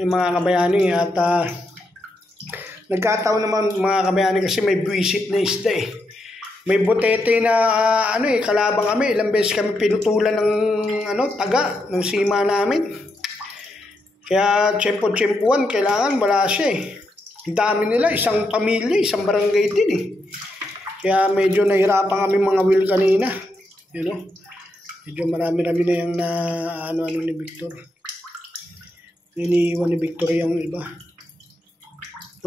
yung mga kabayani. At nagkataon naman mga kabayani kasi may buwisit na isda eh. May butete na kalabang kami. Ilang beses kami pinutulan ng taga ng sima namin. Kaya tsempo-tsempuan, kailangan wala siya eh. Ang dami nila, isang pamilya, isang barangay din eh. Kaya medyo nahirapan kami mga will kanina. Medyo marami-rami na yung ano ni Victor. Iniiwan ni Victor yung iba.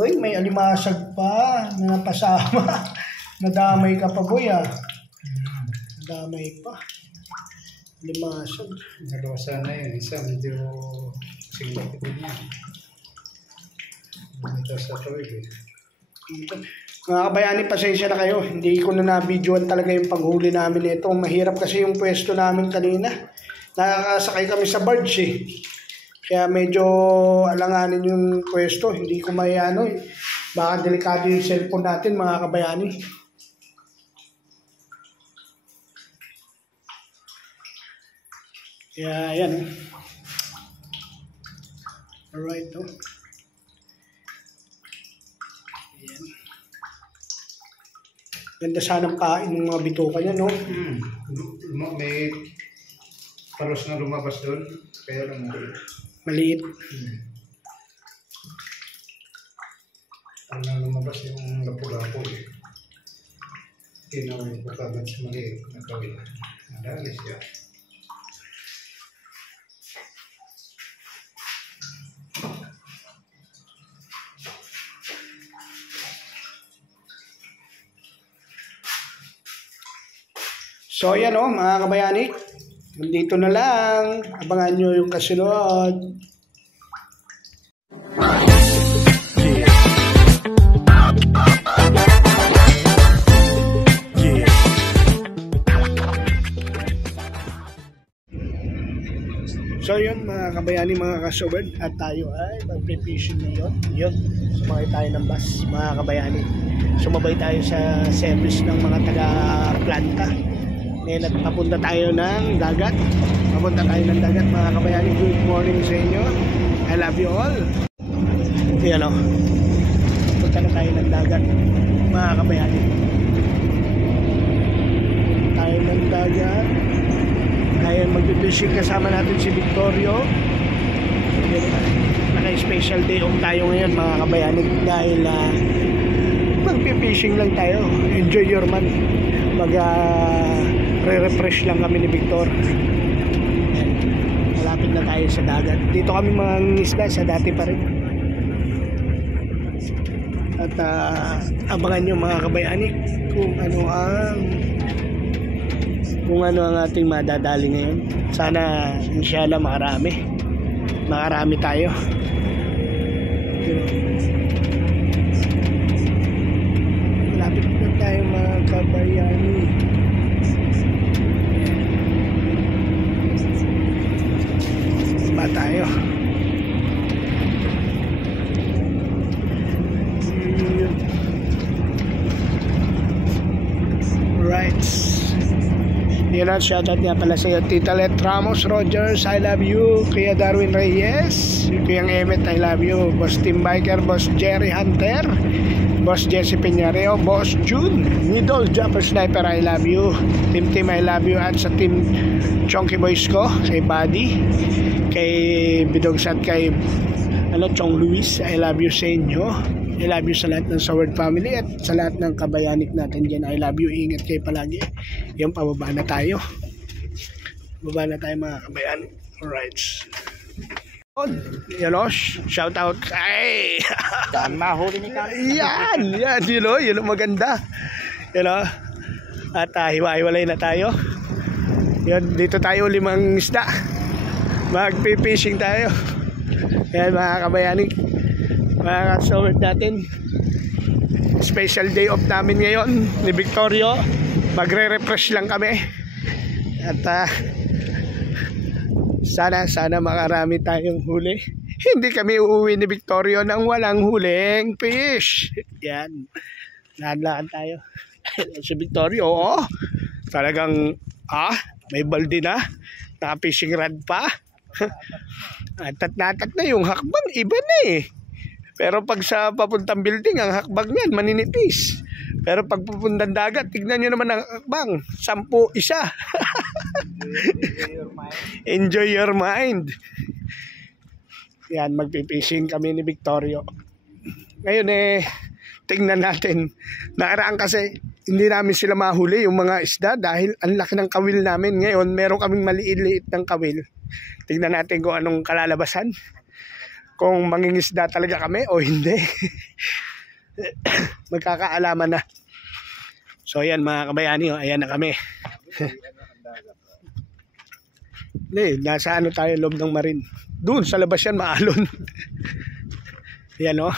Uy, may alimasag pa na napasama. Nadamay ka pa, boy ah. Nadamay pa. Alimasag. Dalawa sana yun. Isa medyo singkat din yan. Ito sa tawid eh. Mga kabayani, pasensya na kayo. Hindi ko na na-videoan talaga yung paghuli namin ito. Mahirap kasi yung pwesto namin kanina. Nakakasakay kami sa barge eh. Kaya medyo alanganin yung pwesto. Hindi ko may baka delikado yung cellphone natin mga kabayani. Kaya ayan. Alright to. Ayan. Ganda sanang kain ng mga bituka niya, no? May paros na lumabas doon. Kaya lang maliit. Ang na lumabas yung lapu-lapu eh. Tinawin ko kagad sa maliit na kawin. Nadali siya. So yan mga kabayani, nandito na lang, abangan nyo yung kasunod. So yun mga kabayani, mga kasubad, at tayo ay mag-fishing na yun. Sumakay tayo ng bus mga kabayani. Sumabay tayo sa service ng mga taga-planta. Ngayon at papunta tayo ng dagat. Papunta tayo ng dagat mga kabayani. Good morning sa inyo. I love you all. Ayan o. Papunta na tayo ng dagat mga kabayani. Tayo ng dagat. Ngayon mag-fishing kasama natin si Victorio. Naka-special day off tayo ngayon mga kabayani. Dahil mag-fishing lang tayo. Enjoy your month. Re-refresh lang kami ni Victor. Malapit na tayo sa dagat. Dito kami mga isda sa dati pa rin. At abangan nyo mga kabayani kung ano ang ating madadali ngayon. Sana inshallah makarami tayo. Malapit na tayo mga kabayani. Ba tayo? Right. Yan at shoutout nga pala sa Tita Let Ramos Rogers, I love you. Kuya Darwin Reyes, Kuyang Emmet, I love you. Boss Tim Biker, Boss Jerry Hunter, Boss Jesse Peñareo, Boss June, Middle Jumper Sniper, I love you. Tim, I love you. At sa Team Chonky Boys ko, kay Buddy, kay Bidogsat, kay Chong Luis, I love you sa inyo. I love you sa lahat ng Saward family at sa lahat ng kabayanik natin dyan. I love you, ingat kayo palagi. Yung pababa na tayo. Baba na tayo mga kabayanik. Alright. Yalos, shout out. Ay! Saan mahuli ni Kami? Yan, yun maganda. At hiwa-hiwalay na tayo. Yun, dito tayo 5 isda. Mag-fishing tayo. Yan mga kabayanik, mga kasawad natin. Special day off namin ngayon ni Victorio. Magre-refresh lang kami. At sana makarami tayong huli. Hindi kami uuwi ni Victorio nang walang huling fish. Yan, lahan-lahan tayo. Si Victorio, talagang may balde na, naka-fishing rod pa. Atat na atat na yung hakbang, iba na eh. Pero pag sa papuntang building, ang hakbang niyan, maninipis. Pero pag pupuntang dagat, tignan nyo naman ang hakbang. 10 isa. Enjoy your mind. Yan, magpipishing kami ni Victorio. Ngayon tingnan natin. Nakaraan kasi, hindi namin sila mahuli yung mga isda dahil ang laki ng kawil namin. Ngayon, meron kaming maliit-liit ng kawil. Tingnan natin kung anong kalalabasan. Kung mangingisda talaga kami o hindi. Magkakaalaman na. So ayan mga kabayani, ayan na kami. Nasa ano tayo, loob ng marine. Doon sa labas yan, maalon. Ayan o.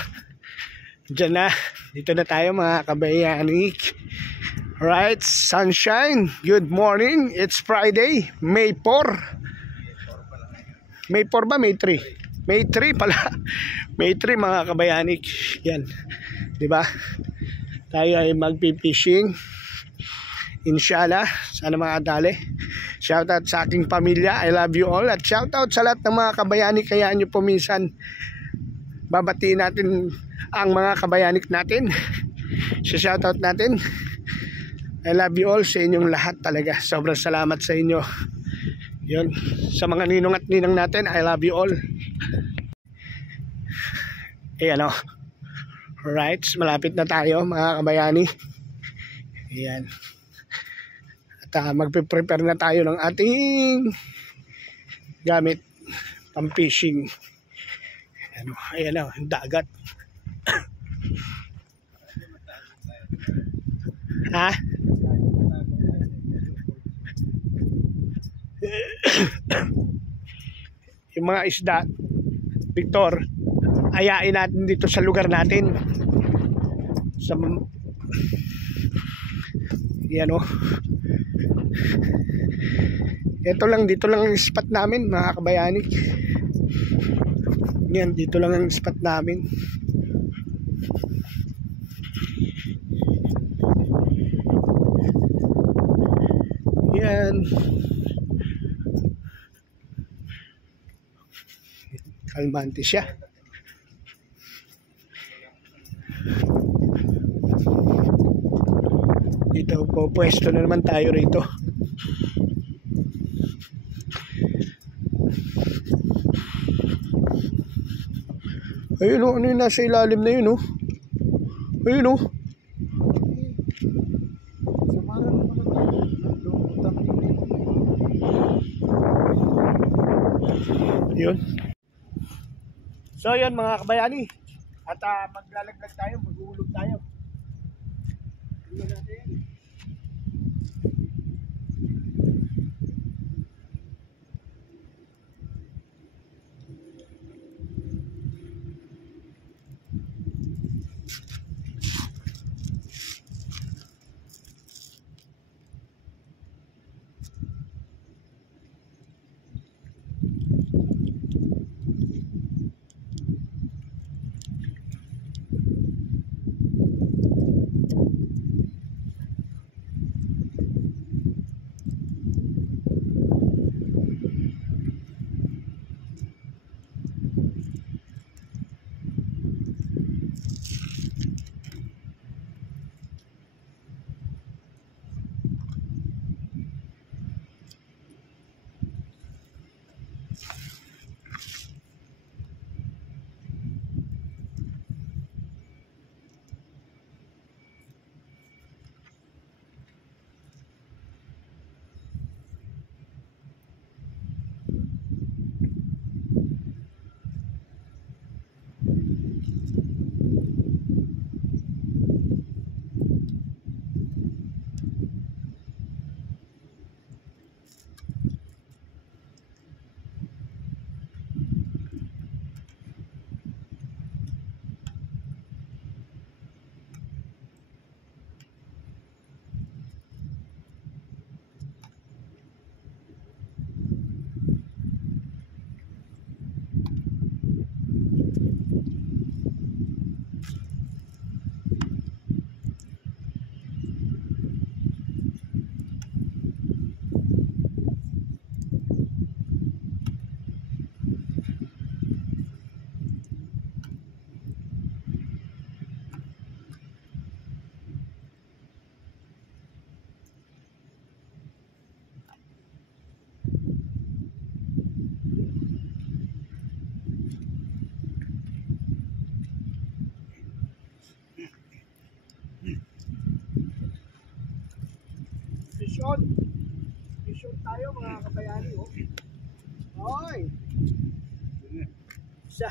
Diyan na. Dito na tayo mga kabayani. Right, sunshine. Good morning. It's Friday, May 4. May 4 ba? May 3? May 3 pala. May 3 mga kabayanik. Yan. 'Di ba? Tayo ay magpi-fishing. Inshallah, sana makadali. Shoutout sa aking pamilya. I love you all. At shoutout sa lahat ng mga kabayanik. Kaya nyo po minsan babatiin natin ang mga kabayanik natin. Shoutout natin. I love you all sa inyong lahat talaga. Sobrang salamat sa inyo. Yun. Sa mga ninong at ninang natin, I love you all. Ayan o. Alright, malapit na tayo mga kabayani. Ayan. At magpe-prepare na tayo ng ating gamit pang fishing. Ayan o, dagat. Ha? Yung mga isda, Victor, ayain natin dito sa lugar natin. Yan o. Ito lang, dito lang ang spot namin mga kabayani. Yan, dito lang ang spot namin. Yan. Kalmante siya. Dito po, pwesto na naman tayo rito. Ayun o, ano yung nasa ilalim na yun o. Ayun o. Yun. So yun mga kabayani. At maglalaglag tayo, mag-uulog tayo. Tingnan natin. Piston. Piston tayo mga kabayani. Oh. Hoy! Isa.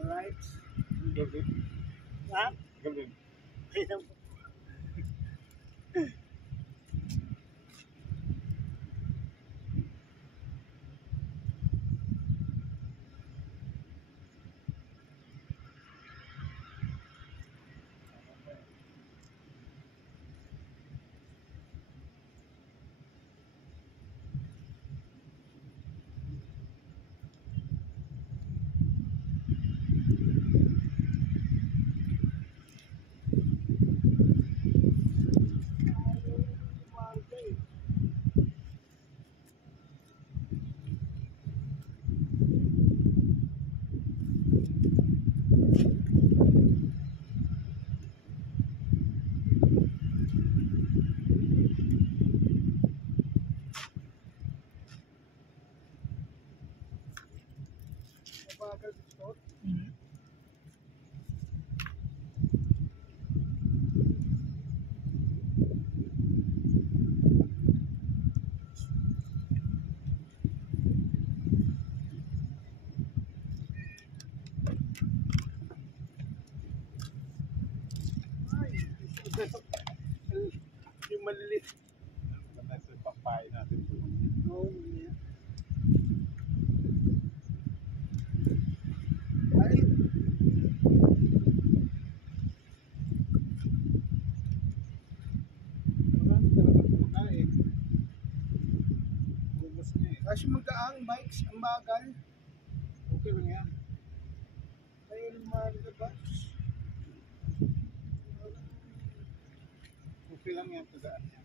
Alright. Galing. Ha? Galing. Bagal piston. Ay, yung malilit. Maganda sa pampain natin ito. Oo, yeah. Ay, Marami talaga kumakain. Ubus na eh. kasi magaang bikes, ang bagal. Okay lang yan. Dahil malabas. Okay lang yan. Tagaan yan.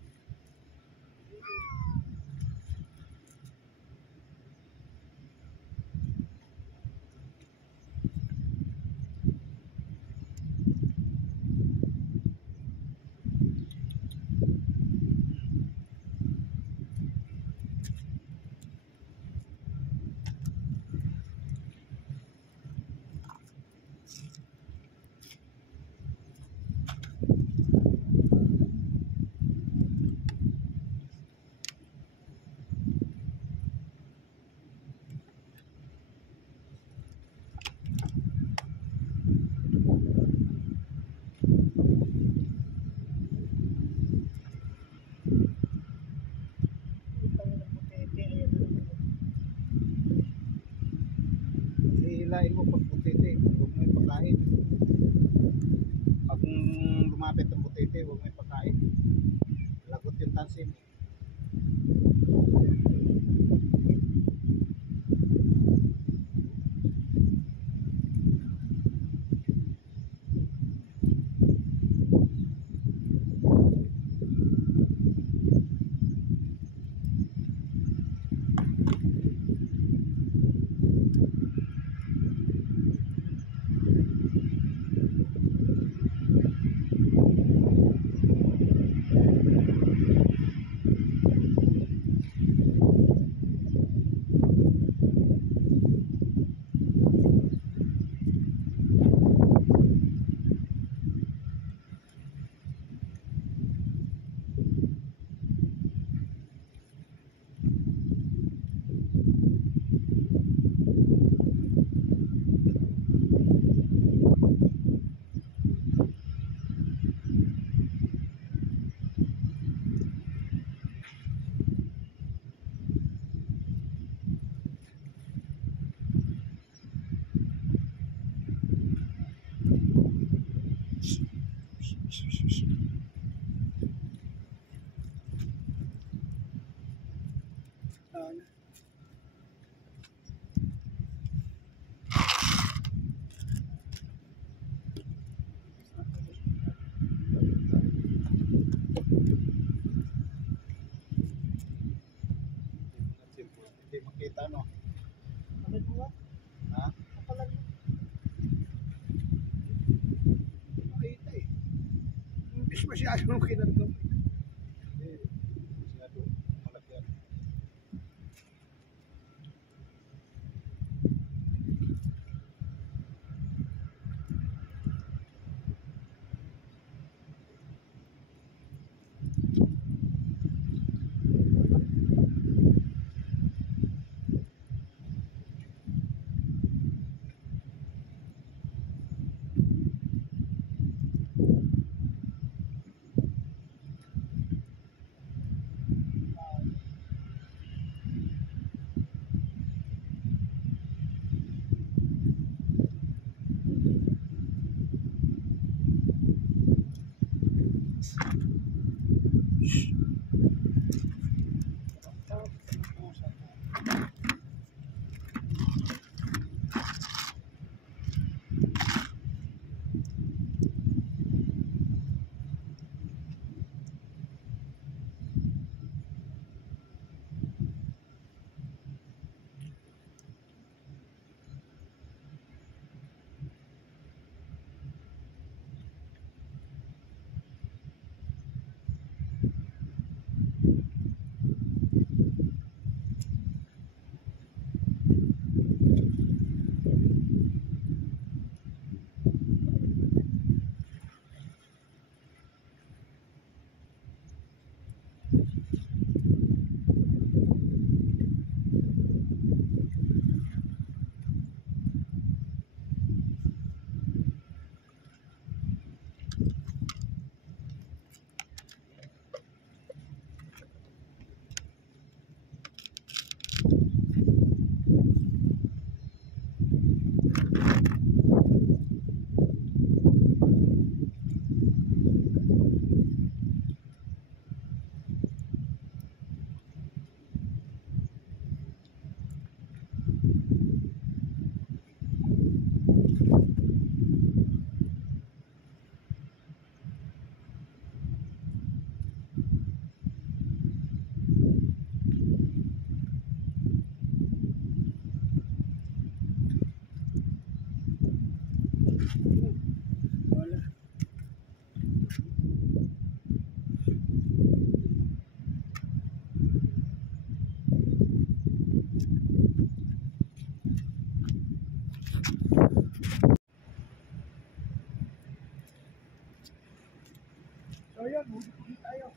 Hihilain mo pag butete. Huwag mo ipakain. Pag lumapit ang butete, huwag mo ipakain. Lagot yung tansin. Hindi makita, no? ano mo? Ha? Kapalan mo. Makita eh. Imbis masyadong kinargam. Hindi. Masyado. Malaki yan. yun, huli tayo.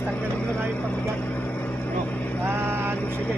Tanggalin ko na yung pagbigat. No. Ano sige.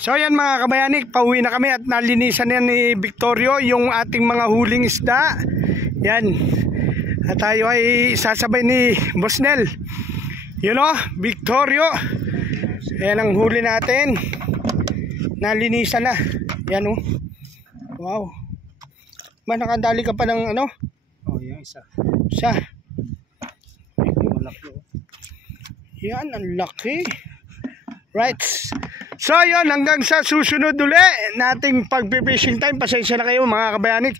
So yan mga kabayanik, pauwi na kami at nalinisan na ni Victorio yung ating mga huling isda. Yan. At tayo ay sasabay ni Boss Nel. You know, Victorio. Yan ang huli natin. Nalinisan na. Yan oh. Wow. Nakadali ka pa ng ano? Oh, yung isa. Isa. Malaki. Yan, ang laki. Right. So yun, hanggang sa susunod uli nating pag-fishing time. Pasensya na kayo mga kabayanik.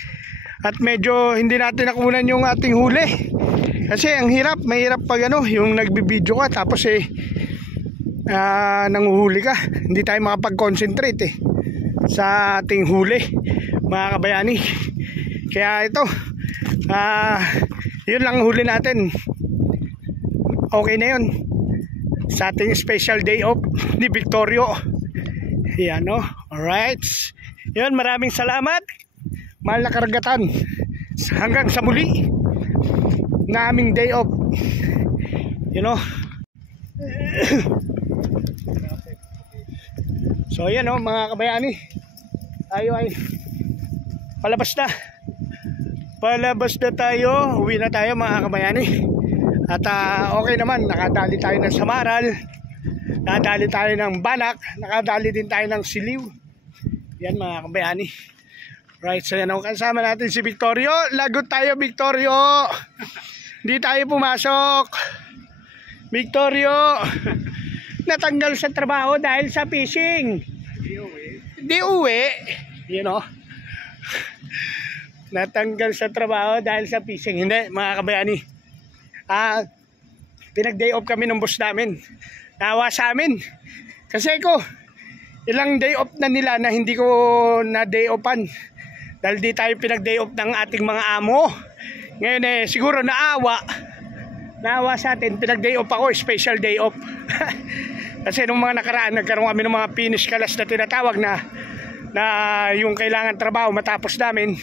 At medyo hindi natin nakunan yung ating huli. Kasi ang hirap, mahirap pag ano, yung nagbibideo ka tapos nanguhuli ka. Hindi tayo makapag-concentrate sa ating huli mga kabayanik. Kaya ito, yun lang huli natin. Okay na yun sa ating special day off ni Victorio. Yan o. Alright. Yun, maraming salamat. Mahal na karagatan. Hanggang sa muli na aming day off. You know. So yan o mga kabayani. Tayo ay palabas na. Palabas na tayo. Uwi na tayo mga kabayani. At okay naman, nakadali tayo ng samaral, nakadali tayo ng banak, nakadali din tayo ng siliw. Yan mga kabayani. Right, so yan ang kasama natin si Victorio. Lagot tayo Victorio. Hindi tayo pumasok. Victorio, natanggal sa trabaho dahil sa fishing. Di uwi. You know. Natanggal sa trabaho dahil sa fishing. Hindi mga kabayani. Pinag-day off kami ng boss namin. Nawa sa amin. Kasi ko, ilang day off na nila na hindi ko na day offan. Dahil di tayo pinag-day off ng ating mga amo. Ngayon siguro naawa sa atin. Pinag-day off ako, special day off. Kasi nung mga nakaraan, nagkaroon kami ng mga finish kalas na tinatawag na yung kailangan trabaho matapos namin.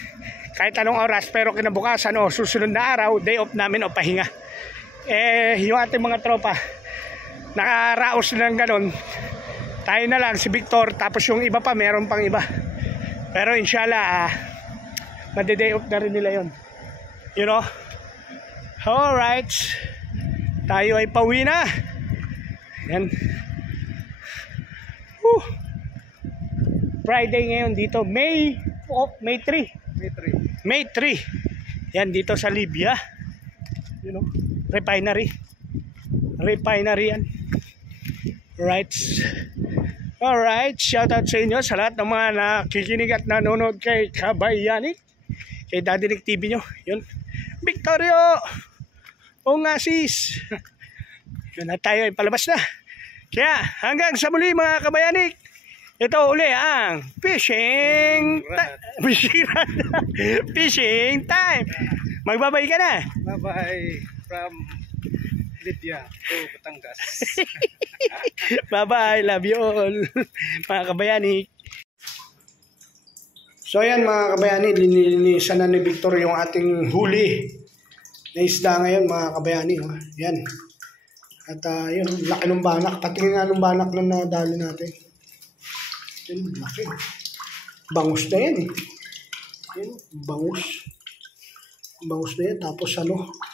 Kahit anong oras, pero kinabukasan o susunod na araw, day off namin o pahinga. Yung ating mga tropa nakaraos na ng ganon, tayo na lang si Victor, tapos yung iba pa meron pang iba, pero inshallah made-day off na rin nila yon, you know. Alright, tayo ay pauwi na. Yan. Friday ngayon dito, May 3. Yan dito sa Libya, you know, refinery yan. Right. Alright, shout out sa inyo sa lahat ng mga nakikinig at nanonood kay Kabayanik, kay Daddy Nick TV nyo. Yun, Victorio, o nga sis. Yun na, tayo ay palabas na. Kaya hanggang sa muli mga Kabayanik. Ito uli ang fishing time. Magbabay ka na. Bye-bye from Libya to Batangas. Bye-bye, love you all mga kabayani. So yan mga kabayani, linilisan na ni Victor yung ating huli na isda ngayon mga kabayani. Yan. At yun, laki ng banak. Patingin nga ng banak na nadali natin. Yun, laki. Bangus na yan Yun, bangus. Bangus na yan. Tapos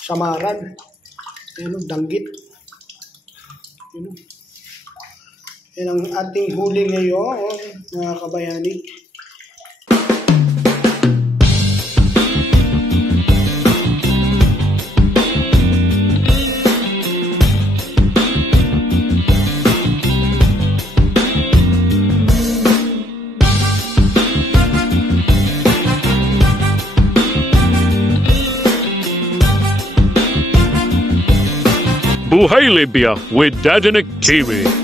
samaran. Yun, danggit. Yun. Yan ang ating huli ngayon, mga kabayani. Buhay Libya with Daddy Nick TV.